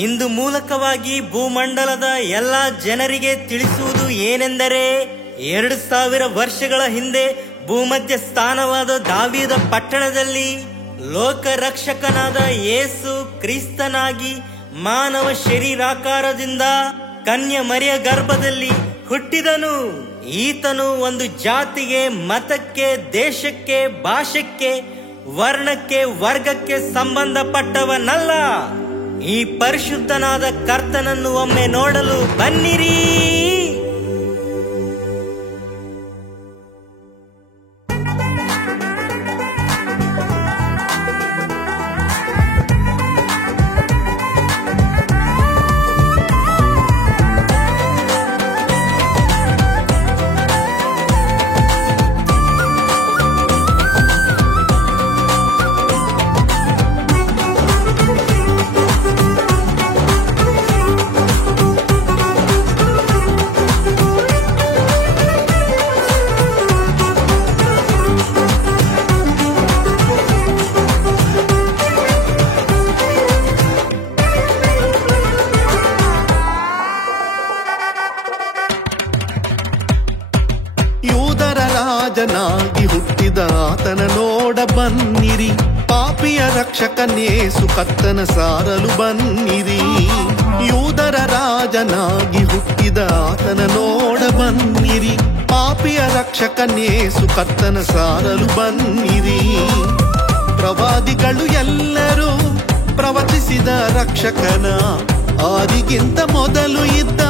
ಇಂದು ಮೂಲಕವಾಗಿ ಭೂಮಂಡಲದ ಎಲ್ಲ ಜನರಿಗೆ ತಿಳಿಸುವುದು ಏನೆಂದರೆ 2000 ವರ್ಷಗಳ ಹಿಂದೆ ಭೂಮಧ್ಯ ಸ್ಥಾನವಾದ ದಾವೀದ ಪಟ್ಟಣದಲ್ಲಿ ಲೋಕರಕ್ಷಕನಾದ ಯೇಸು ಕ್ರಿಸ್ತನಾಗಿ ಮಾನವ ಶರೀರಾಕಾರದಿಂದ ಕನ್ಯೆ ಮರಿಯ ಗರ್ಭದಲ್ಲಿ ಹುಟ್ಟಿದನು. ಈತನು ಒಂದು ಜಾತಿಗೆ, ಮತಕ್ಕೆ, ದೇಶಕ್ಕೆ, ಭಾಷೆಗೆ, ವರ್ಣಕ್ಕೆ, ವರ್ಗಕ್ಕೆ ಸಂಬಂಧಪಟ್ಟವನಲ್ಲ. ಈ ಪರಿಶುದ್ಧನಾದ ಕರ್ತನನ್ನು ಒಮ್ಮೆ ನೋಡಲು ಬನ್ನಿರಿ. ರಾಜನಾಗಿ ಹುಟ್ಟಿದ ಆತನ ನೋಡ ಬನ್ನಿರಿ, ಪಾಪಿಯ ರಕ್ಷಕನೇಸು ಕರ್ತನ ಸಾರಲು ಬನ್ನಿರಿ. ಯೂದರ ರಾಜನಾಗಿ ಹುಟ್ಟಿದ ಆತನ ನೋಡ ಬನ್ನಿರಿ, ಪಾಪಿಯ ರಕ್ಷಕನೇಸು ಕರ್ತನ ಸಾರಲು ಬನ್ನಿರಿ. ಪ್ರವಾದಿಗಳು ಎಲ್ಲರೂ ಪ್ರವಚಿಸಿದ ರಕ್ಷಕನ, ಆದಿಗಿಂತ ಮೊದಲು ಇದ್ದ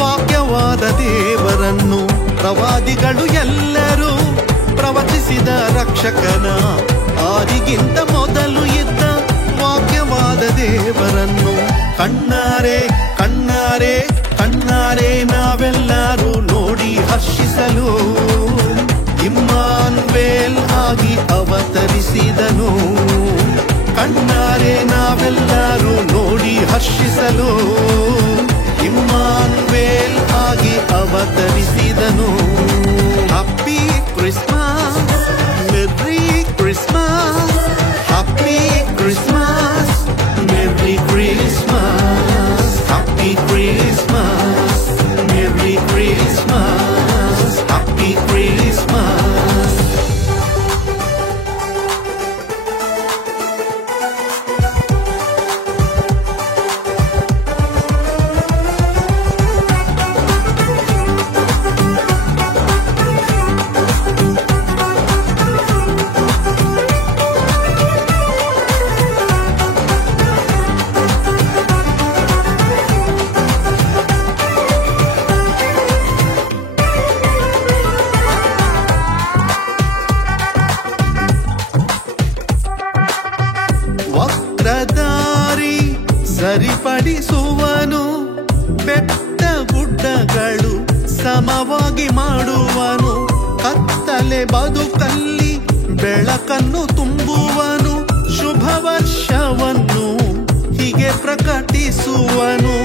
ವಾಕ್ಯವಾದ ದೇವರನ್ನು. ಪ್ರವಾದಿಗಳು ಎಲ್ಲರೂ ಪ್ರವಚಿಸಿದ ರಕ್ಷಕನ, ಆದಿಗಿಂತ ಮೊದಲು ಇದ್ದ ವಾಕ್ಯವಾದ ದೇವರನ್ನು. ಕಣ್ಣಾರೆ ಕಣ್ಣಾರೆ ಕಣ್ಣಾರೆ ನಾವೆಲ್ಲರೂ ನೋಡಿ ಹರ್ಷಿಸಲು, ಇಮ್ಮಾನುವೇಲ್ ಆಗಿ ಅವತರಿಸಿದನು. ಕಣ್ಣಾರೆ ನಾವೆಲ್ಲರೂ ನೋಡಿ ಹರ್ಷಿಸಲು, ಇಮ್ಮಾನುವೇಲ್ ಆಗಿ ಅವತರಿಸಿದನು. Happy Christmas, merry Christmas, happy Christmas, merry Christmas, happy Christmas, merry Christmas, happy Christmas. ವಕ್ರದಾರಿ ಸರಿಪಡಿಸುವನು, ಬೆಟ್ಟ ಗುಡ್ಡಗಳು ಸಮವಾಗಿ ಮಾಡುವನು. ಕತ್ತಲೆ ಬದುಕಲ್ಲಿ ಬೆಳಕನ್ನು ತುಂಬುವನು, ಶುಭ ವರ್ಷವನ್ನು ಹೀಗೆ ಪ್ರಕಟಿಸುವನು.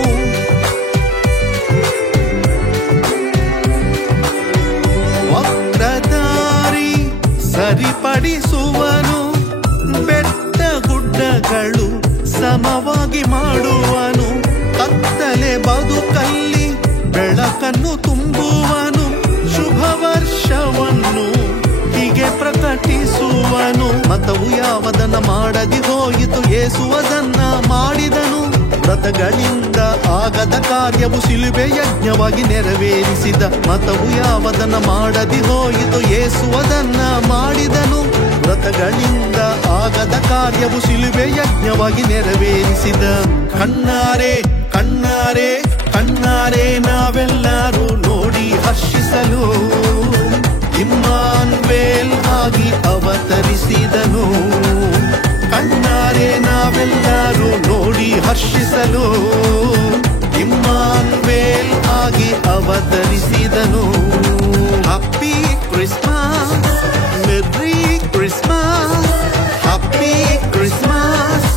ವಕ್ರದಾರಿ ಸರಿಪಡಿಸುವನು, ಬೆಟ್ಟ ಗುಡ್ಡಗಳು ಸಮವಾಗಿ ಮಾಡುವನು. ಕತ್ತಲೆ ಬದುಕಲ್ಲಿ ಬೆಳಕನ್ನು ತುಂಬುವನು, ಶುಭ ವರ್ಷವನ್ನು ಹೀಗೆ ಪ್ರಕಟಿಸುವನು. ಮತವು ಯಾವದನ್ನ ಮಾಡದಿ ಹೋಯಿತು, ಯೇಸುವದನ್ನ ಮಾಡಿದನು. ವ್ರತಗಳಿಂದ ಆಗದ ಕಾರ್ಯವು ಶಿಲುಬೆ ಯಜ್ಞವಾಗಿ ನೆರವೇರಿಸಿದ. ಮತವು ಯಾವದನ್ನ ಮಾಡದಿ ಹೋಯಿತು, ಯೇಸುವದನ್ನ ಮಾಡಿದನು. ವ್ರತಗಳಿಂದ ಆಗದ ಕಾರ್ಯವು ಶಿಲುಬೆ ಯಜ್ಞವಾಗಿ ನೆರವೇರಿಸಿದ. ಕಣ್ಣಾರೆ ಕಣ್ಣಾರೆ ಕಣ್ಣಾರೆ ನಾವೆಲ್ಲರೂ ನೋಡಿ ಹರ್ಷಿಸಲು, ಇಮ್ಮಾನುವೇಲ್ ಆಗಿ ಅವತರಿಸಿದನು. ಕಣ್ಣಾರೆ ನಾವೆಲ್ಲರೂ ನೋಡಿ ಹರ್ಷಿಸಲು, ಇಮ್ಮಾನುವೇಲ್ ಆಗಿ ಅವತರಿಸಿದನು. Happy Christmas, merry Christmas, happy Christmas,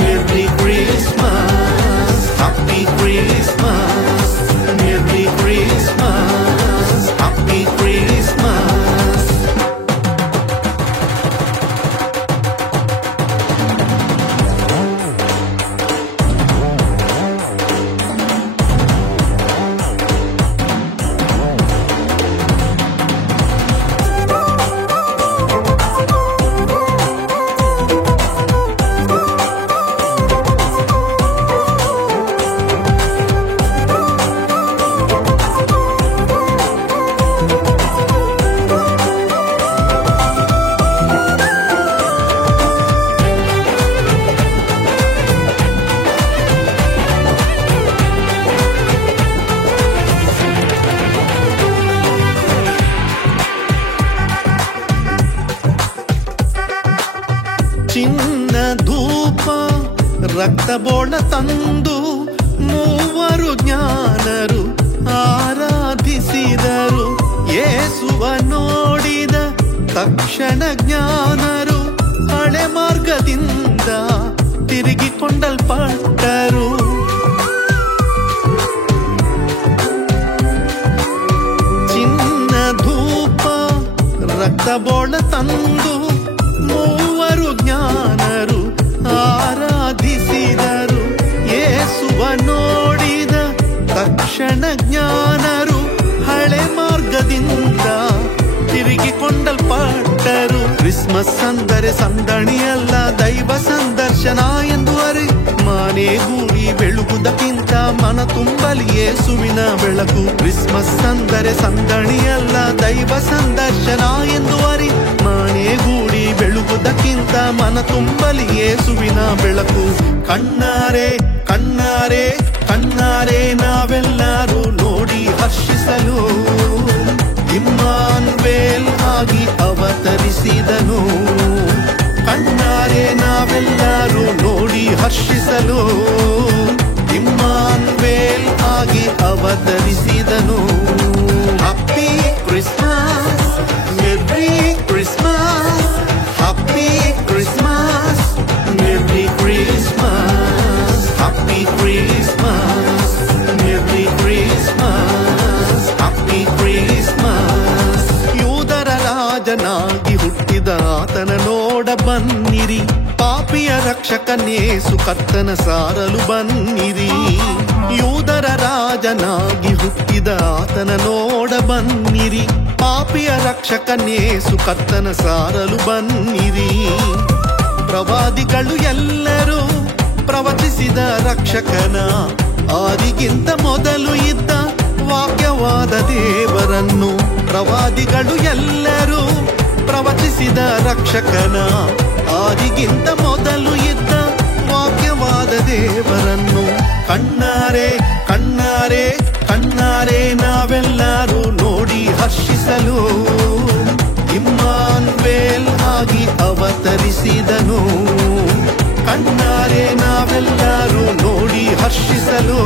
merry Christmas, happy Christmas, merry Christmas, happy Christmas. ಚಿನ್ನ ಧೂಪ ರಕ್ತಬೋಳ ತಂದು ಮೂವರು ಜ್ಞಾನರು ಆರಾಧಿಸಿದರು. ಯೇಸುವ ನೋಡಿದ ತಕ್ಷಣ ಜ್ಞಾನರು ಹಳೆ ಮಾರ್ಗದಿಂದ ತಿರುಗಿಕೊಂಡಲ್ಪಟ್ಟರು. ಚಿನ್ನ ಧೂಪ ರಕ್ತಬೋಳ ತಂದು ಮೂವರು ಜ್ಞಾನರು ಆರಾಧಿಸಿದರು. ಯೇಸುವ ನೋಡಿದ ತಕ್ಷಣ ಜ್ಞಾನರು ಹಳೆ ಮಾರ್ಗದಿಂದ ತಿರುಗಿಕೊಂಡಲ್ಪಟ್ಟರು. ಕ್ರಿಸ್ಮಸ್ ಅಂದರೆ ಸಂದಣಿಯಲ್ಲ, ದೈವ ಸಂದರ್ಶನ ಎಂದು ಅರಿ. ಮನೆಗೂಡಿ ಬೆಳಗುವುದಕ್ಕಿಂತ ಮನ ತುಂಬಲಿ ಯೇಸುವಿನ ಬೆಳಕು. ಕ್ರಿಸ್ಮಸ್ ಅಂದರೆ ಸಂದಣಿಯಲ್ಲ, ದೈವ ಸಂದರ್ಶನ ಎಂದು ಅರಿ. ಮನೆಗೂಡಿ ಬೆಳಗುವುದಕ್ಕಿಂತ ಮನ ತುಂಬಲಿ ಯೇಸುವಿನ ಬೆಳಕು. ಕಣ್ಣಾರೆ ಕಣ್ಣಾರೆ ಕಣ್ಣಾರೆ ನಾವೆಲ್ಲರೂ ನೋಡಿ ಹರ್ಷಿಸಲು ಇಮ್ಮಾನುವೇಲ್ ಆಗಿ ಅವತರಿಸಿದನು. ಕಣ್ಣಾರೆ ನಾವೆಲ್ಲರೂ ನೋಡಿ ಹರ್ಷಿಸಲು ಇಮ್ಮಾನುವೇಲ್ ಆಗಿ ಅವತರಿಸಿದನು. Happy Christmas, merry Christmas, happy Christmas, merry Christmas, happy Christmas, merry Christmas, happy Christmas. ಯೂದರ ರಾಜನಾಗಿ ಹುಟ್ಟಿದ ಆತನ ನೋಡ ಬನ್ನಿರಿ, ಪಾಪಿಯ ರಕ್ಷಕನೇಸು ಕರ್ತನ ಸಾರಲು ಬನ್ನಿರಿ. ಯೂದರ ರಾಜನಾಗಿ ಹುಟ್ಟಿದ ಆತನ ನೋಡ ಬನ್ನಿರಿ, ಪಾಪಿಯ ರಕ್ಷಕನೇಸು ಕರ್ತನ ಸಾರಲು ಬನ್ನಿರಿ. ಪ್ರವಾದಿಗಳು ಎಲ್ಲರೂ ಪ್ರವಚಿಸಿದ ರಕ್ಷಕನ, ಆದಿಗಿಂತ ಮೊದಲು ಇದ್ದ ವಾಕ್ಯವಾದ ದೇವರನ್ನು. ಪ್ರವಾದಿಗಳು ಎಲ್ಲರೂ ಪ್ರವಚಿಸಿದ ರಕ್ಷಕನ, ಆದಿಗಿಂತ ಮೊದಲು ಇದ್ದ ವಾಕ್ಯವಾದ ದೇವರನ್ನು. ಕಣ್ಣಾರೆ ಕಣ್ಣಾರೆ ಕಣ್ಣಾರೆ ನಾವೆಲ್ಲರೂ ನೋಡಿ ಹರ್ಷಿಸಲು ಇಮ್ಮಾನುವೇಲ್ ಆಗಿ ಅವತರಿಸಿದನು. ಕಣ್ಣಾರೆ ನಾವೆಲ್ಲರೂ ನೋಡಿ ಹರ್ಷಿಸಲು